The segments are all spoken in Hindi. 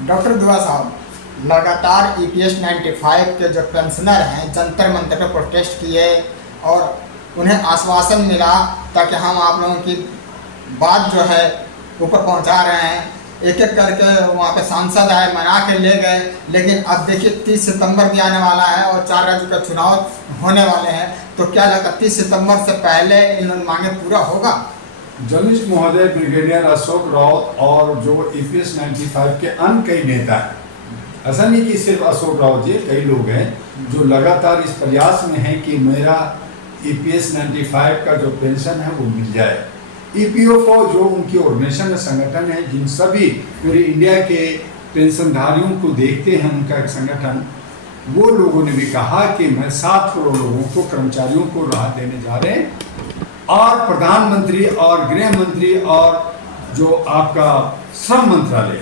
डॉक्टर दुआ साहब, लगातार ईपीएस 95 के जो पेंशनर हैं जंतर मंतर पर प्रोटेस्ट किए और उन्हें आश्वासन मिला ताकि हम आप लोगों की बात जो है ऊपर पहुंचा रहे हैं। एक एक करके वहाँ पे सांसद आए, मना के ले गए। लेकिन अब देखिए 30 सितंबर भी आने वाला है और 4 राज्यों का चुनाव होने वाले हैं, तो क्या लगता है 30 सितंबर से पहले इन मांगे पूरा होगा? जर्नलिस्ट महोदय, ब्रिगेडियर अशोक राउत और जो ईपीएस 95 के अन्य कई नेता हैं, ऐसा नहीं कि सिर्फ अशोक राउत जी, कई लोग हैं जो लगातार इस प्रयास में हैं कि मेरा ईपीएस 95 का जो पेंशन है वो मिल जाए। ईपीएफओ जो उनकी ऑर्गेनाइजेशन संगठन है, जिन सभी पूरे इंडिया के पेंशनधारियों को देखते हैं, उनका एक संगठन, वो लोगों ने भी कहा कि मैं 7 करोड़ लोगों को, कर्मचारियों को राहत देने जा रहे हैं। और प्रधानमंत्री और गृह मंत्री और जो आपका श्रम मंत्रालय,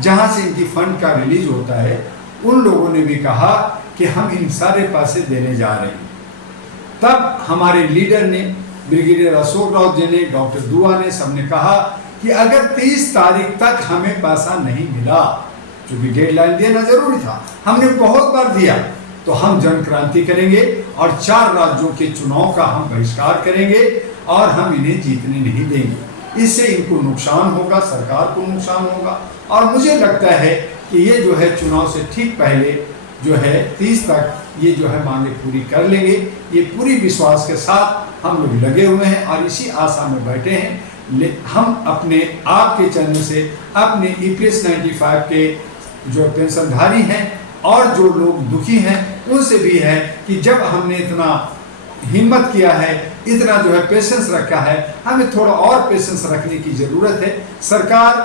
जहां से इनकी फंड का रिलीज होता है, उन लोगों ने भी कहा कि हम इन सारे पैसे देने जा रहे हैं। तब हमारे लीडर ने, ब्रिगेडियर अशोक राउत जी ने, डॉक्टर दुआ ने, सबने कहा कि अगर 30 तारीख तक हमें पैसा नहीं मिला, क्योंकि डेडलाइन देना जरूरी था, हमने बहुत बार दिया, तो हम जन क्रांति करेंगे और 4 राज्यों के चुनाव का हम बहिष्कार करेंगे और हम इन्हें जीतने नहीं देंगे। इससे इनको नुकसान होगा, सरकार को नुकसान होगा। और मुझे लगता है कि ये जो है चुनाव से ठीक पहले जो है 30 तक ये जो है मांगे पूरी कर लेंगे। ये पूरी विश्वास के साथ हम लोग लगे हुए हैं और इसी आशा में बैठे हैं। हम अपने आपके चैनल से अपने ईपीएस 95 के जो पेंशनधारी हैं और जो लोग दुखी हैं, उनसे भी है कि जब हमने इतना हिम्मत किया है, इतना जो है पेशेंस रखा है, हमें थोड़ा और पेशेंस रखने की ज़रूरत है। सरकार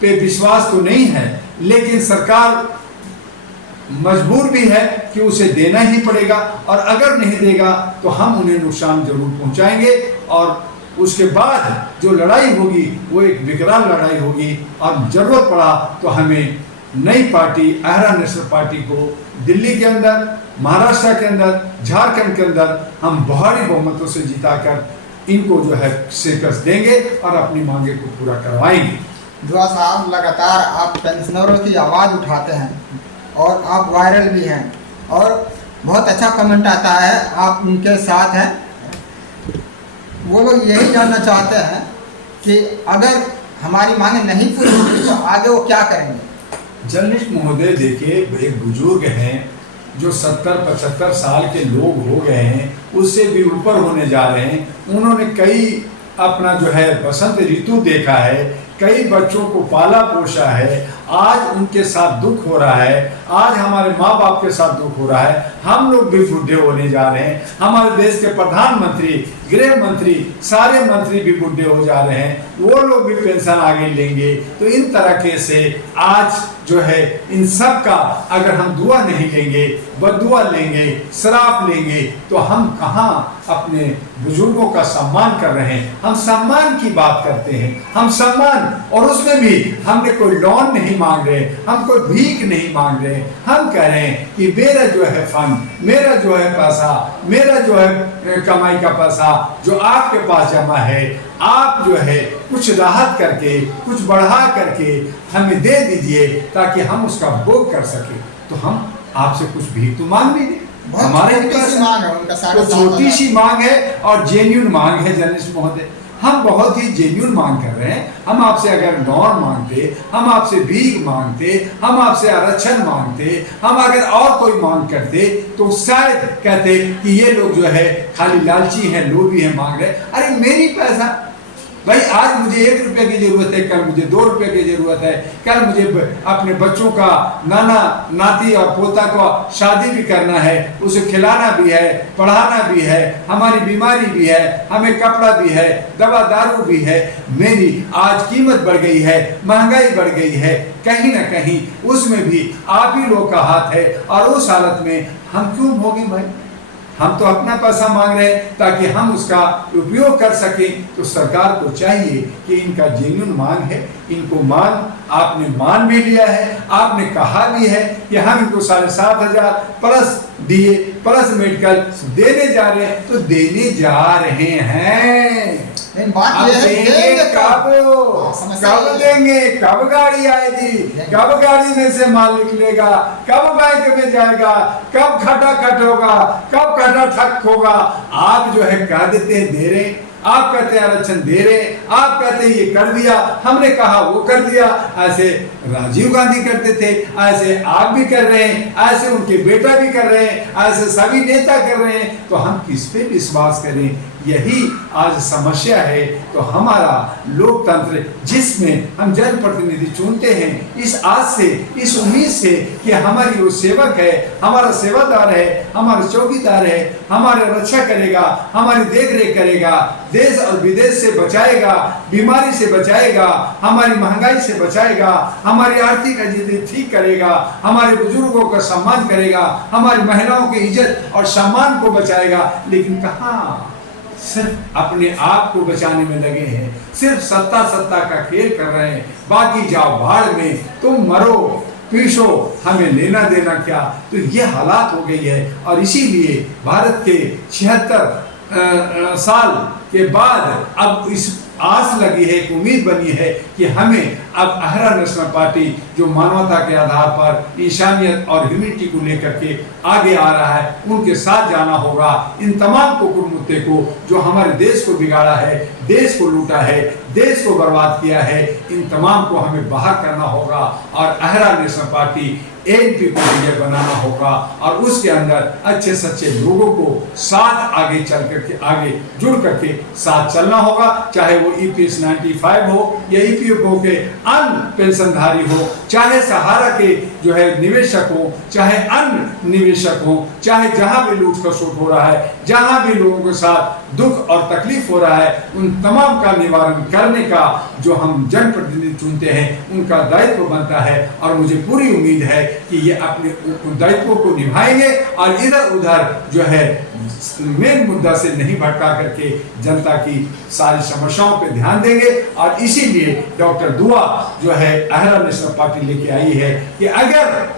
पे विश्वास तो नहीं है, लेकिन सरकार मजबूर भी है कि उसे देना ही पड़ेगा, और अगर नहीं देगा तो हम उन्हें नुकसान जरूर पहुंचाएंगे। और उसके बाद जो लड़ाई होगी वो एक विकराल लड़ाई होगी, और जरूरत पड़ा तो हमें नई पार्टी, अहरा नेशनल पार्टी को दिल्ली के अंदर, महाराष्ट्र के अंदर, झारखंड के अंदर हम भारी बहुमतों से जिताकर इनको जो है शिकस्त देंगे और अपनी मांगे को पूरा करवाएंगे। दुआ साहब, लगातार आप पेंशनरों की आवाज़ उठाते हैं और आप वायरल भी हैं और बहुत अच्छा कमेंट आता है, आप उनके साथ हैं। वो लोग यही जानना चाहते हैं कि अगर हमारी मांगे नहीं पूरी होगी तो आगे वो क्या करेंगे? जर्नलिस्ट महोदय, देखिए, एक बुजुर्ग हैं जो 70-75 साल के लोग हो गए हैं, उससे भी ऊपर होने जा रहे हैं। उन्होंने कई अपना जो है बसंत ऋतु देखा है, कई बच्चों को पाला पोसा है। आज उनके साथ दुख हो रहा है, आज हमारे माँ बाप के साथ दुख हो रहा है। हम लोग भी बूढ़े होने जा रहे हैं, हमारे देश के प्रधानमंत्री, गृह मंत्री, सारे मंत्री भी बूढ़े हो जा रहे हैं, वो लोग भी पेंशन आगे लेंगे। तो इन तरह से आज जो है इन सब का अगर हम दुआ नहीं लेंगे, बदुआ लेंगे, श्राप लेंगे, तो हम कहाँ अपने बुजुर्गों का सम्मान कर रहे हैं? हम सम्मान की बात करते हैं, हम सम्मान, और उसमें भी हमने कोई लोन नहीं मांग रहे, हम कोई भीख नहीं मांग रहे। हम कह रहे हैं कि मेरा जो है फंड, मेरा जो है पैसा, मेरा जो है कमाई का पैसा जो आपके पास जमा है, आप जो है कुछ राहत करके, कुछ बढ़ा करके हमें दे दीजिए ताकि हम उसका भोग कर सके। तो हम आपसे कुछ भीख तो मांग नहीं, हमारे तो छोटी सी मांग है और जेन्युइन मांग है। जर्नलिस्ट महोदय, हम बहुत ही जेन्युइन मांग कर रहे हैं। हम आपसे अगर लोन मांगते, हम आपसे भीख मांगते, हम आपसे आरक्षण मांगते, हम अगर और कोई मांग करते तो शायद कहते कि ये लोग जो है खाली लालची हैं, लोभी हैं, मांग रहे। अरे मेरी पैसा भाई, आज मुझे 1 रुपये की जरूरत है, कल मुझे 2 रुपये की जरूरत है, कल मुझे अपने बच्चों का, नाना नाती और पोता को शादी भी करना है, उसे खिलाना भी है, पढ़ाना भी है, हमारी बीमारी भी है, हमें कपड़ा भी है, दवा दारू भी है। मेरी आज कीमत बढ़ गई है, महंगाई बढ़ गई है, कहीं ना कहीं उसमें भी आप ही लोग का हाथ है। और उस हालत में हम क्यों भोगे भाई? हम तो अपना पैसा मांग रहे हैं ताकि हम उसका उपयोग कर सकें। तो सरकार को चाहिए कि इनका जेन्युइन मांग है, इनको आपने मान भी लिया है, आपने कहा भी है कि हम इनको 7,500 प्लस दिए प्लस मेडिकल देने जा रहे हैं, तो देने जा रहे हैं। लेकिन बात अब ये है देंगे कब? समस्या कब ये है। देंगे? कब गाड़ी आएगी? कब गाड़ी में से माल निकलेगा? कब बैंक में जाएगा? कब खटा खट होगा? कब खटा ठक होगा? आप जो है कह देते हैं दे रहे, आप कहते हैं आरक्षण दे रहे, आप कहते हैं ये कर दिया, हमने कहा वो कर दिया। ऐसे राजीव गांधी करते थे, ऐसे आप भी कर रहे हैं, ऐसे उनके बेटा भी कर रहे हैं, ऐसे सभी नेता कर रहे हैं, तो हम किस पे विश्वास करें? यही आज समस्या है। तो हमारा लोकतंत्र जिसमें हम जनप्रतिनिधि चुनते हैं, इस आस से, इस उम्मीद से कि हमारी वो सेवक है, हमारा सेवादार है, हमारा चौकीदार है, हमारे रक्षा करेगा, हमारी देख रेख करेगा, देश और विदेश से बचाएगा, बीमारी से बचाएगा, हमारी महंगाई से बचाएगा, हमारी आर्थिक स्थिति ठीक करेगा, हमारे बुजुर्गों का सम्मान करेगा, हमारी महिलाओं की इज्जत और सम्मान को बचाएगा। लेकिन कहाँ? सिर्फ अपने आप को बचाने में लगे हैं, सिर्फ सत्ता का खेल कर रहे हैं। बाकी जाओ भाड़ में, तुम मरो पीछो, हमें लेना देना क्या? तो ये हालात हो गई है। और इसीलिए भारत के 76 साल के बाद अब इस आस लगी है, एक उम्मीद बनी है कि हमें अब अहरा नेशनल पार्टी जो मानवता के आधार पर इंसानियत और ह्यूमैनिटी को लेकर के आगे आ रहा है, उनके साथ जाना होगा। इन तमाम कुकुर मुद्दे को जो हमारे देश को बिगाड़ा है, देश को लूटा है, देश को बर्बाद किया है, इन तमाम को हमें बाहर करना होगा और अहरा नेशनल पार्टी एनपी को विजय बनाना होगा और उसके अंदर अच्छे सच्चे लोगों को साथ आगे चल करके, आगे जुड़ करके साथ चलना होगा। चाहे वो EPS 95 हो या EPFO के अन्य पेंशनधारी हो, चाहे सहारा के जो है निवेशक हो, चाहे अन्य निवेशक हो, चाहे जहां भी लूट खसोट हो रहा है, जहां भी लोगों के साथ दुख और तकलीफ हो रहा है, उन तमाम का निवारण करने का जो हम जनप्रतिनिधि चुनते हैं, उनका दायित्व बनता है। और मुझे पूरी उम्मीद है कि ये अपने दायित्वों को निभाएंगे और इधर उधर जो है मेन मुद्दा से नहीं भटका करके जनता की सारी समस्याओं पे ध्यान देंगे। और इसीलिए डॉक्टर दुआ जो है अहरा नेशनल पार्टी लेके आई है कि अगर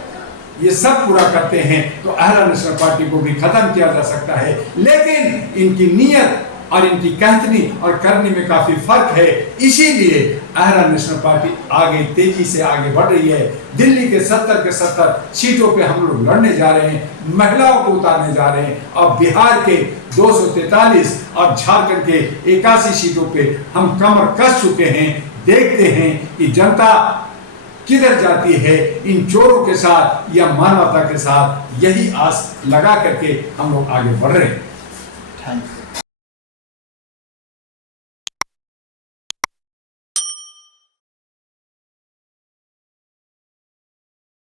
ये सब पूरा करते हैं तो अहरा नेशनल पार्टी को भी खत्म किया जा सकता है। लेकिन इनकी नीयत और इनकी कहतनी और करने में काफी फर्क है। इसीलिए अहरा नेशनल पार्टी आगे तेजी से आगे बढ़ रही है। दिल्ली के 70 के 70 सीटों पे हम लोग लड़ने जा रहे हैं, महिलाओं को उतारने जा रहे हैं और बिहार के 243 और झारखंड के 81 सीटों पे हम कमर कस चुके हैं। देखते हैं कि जनता किधर जाती है, इन चोरों के साथ या मानवता के साथ। यही आस लगा करके हम लोग आगे बढ़ रहे हैं। Thank you.